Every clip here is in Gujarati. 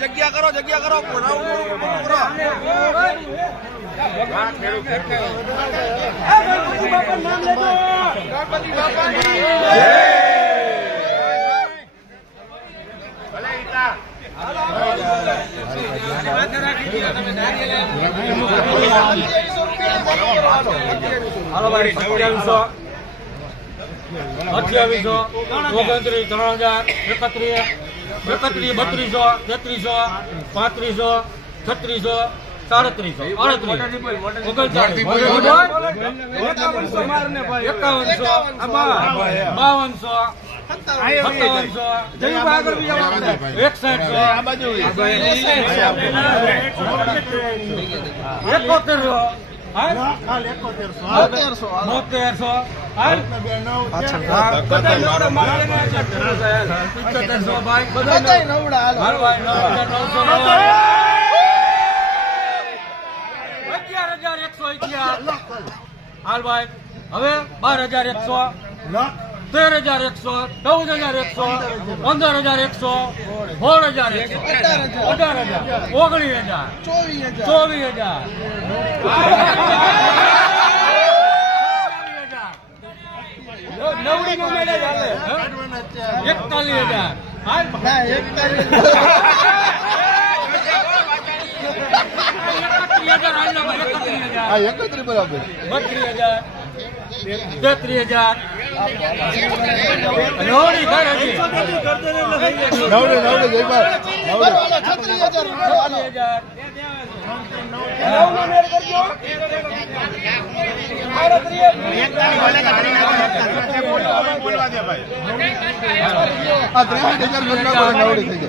જગ્યા કરો જગ્યા કરો. કરો ગણપતિ બાપાની ભાઈ સત્યાવીસો અઠ્યાવીસો ત્રણ હજાર એકત્રીસ. એકત્રીસ બત્રીસો તેત્રીસો પાંત્રીસો છત્રીસો સાડત્રીસો અડત્રીસ બાવનસો એકોતેરસો બોતેરસો પિત્તોતેરસો ભાઈ બધા હાલ. ભાઈ નવ હજાર નવસો અગિયાર હજાર એકસો અગિયાર. હાલ ભાઈ. હવે બાર હજાર એકસો. તેર હજાર એકસો. ચૌદ હજાર એકસો. પંદર હજાર એકસો. સોળ હજાર. એકસો અઢાર હજાર. ઓગણીસ હજાર. ચોવીસ હજાર નવડી નો મેળે ચાલે એકતાલીસ હજાર. એકત્રીસ બરાબર. બત્રીસ હજાર. તેત્રીસ હજાર. નવડી નવડે નવડે નવડે આ ત્રેસઠ હજાર ઘટના થઈ જાય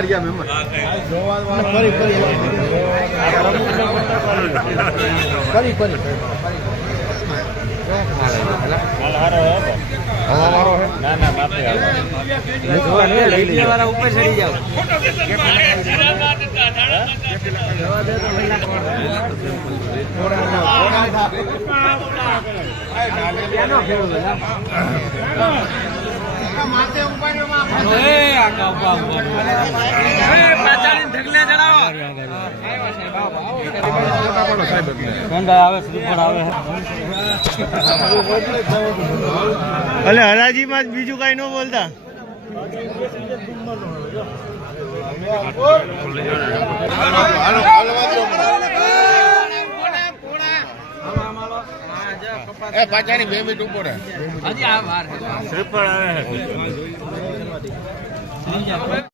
હા રહ્યા મેમ્બર ફરી ફરી. ફરી ફરી. ઉપર ચડી હરાજી જ બીજું કઈ ન બોલતા. એ પાછાની બે મિનિટ ઉપર. હજી આ વાર શ્રીફળ આવે છે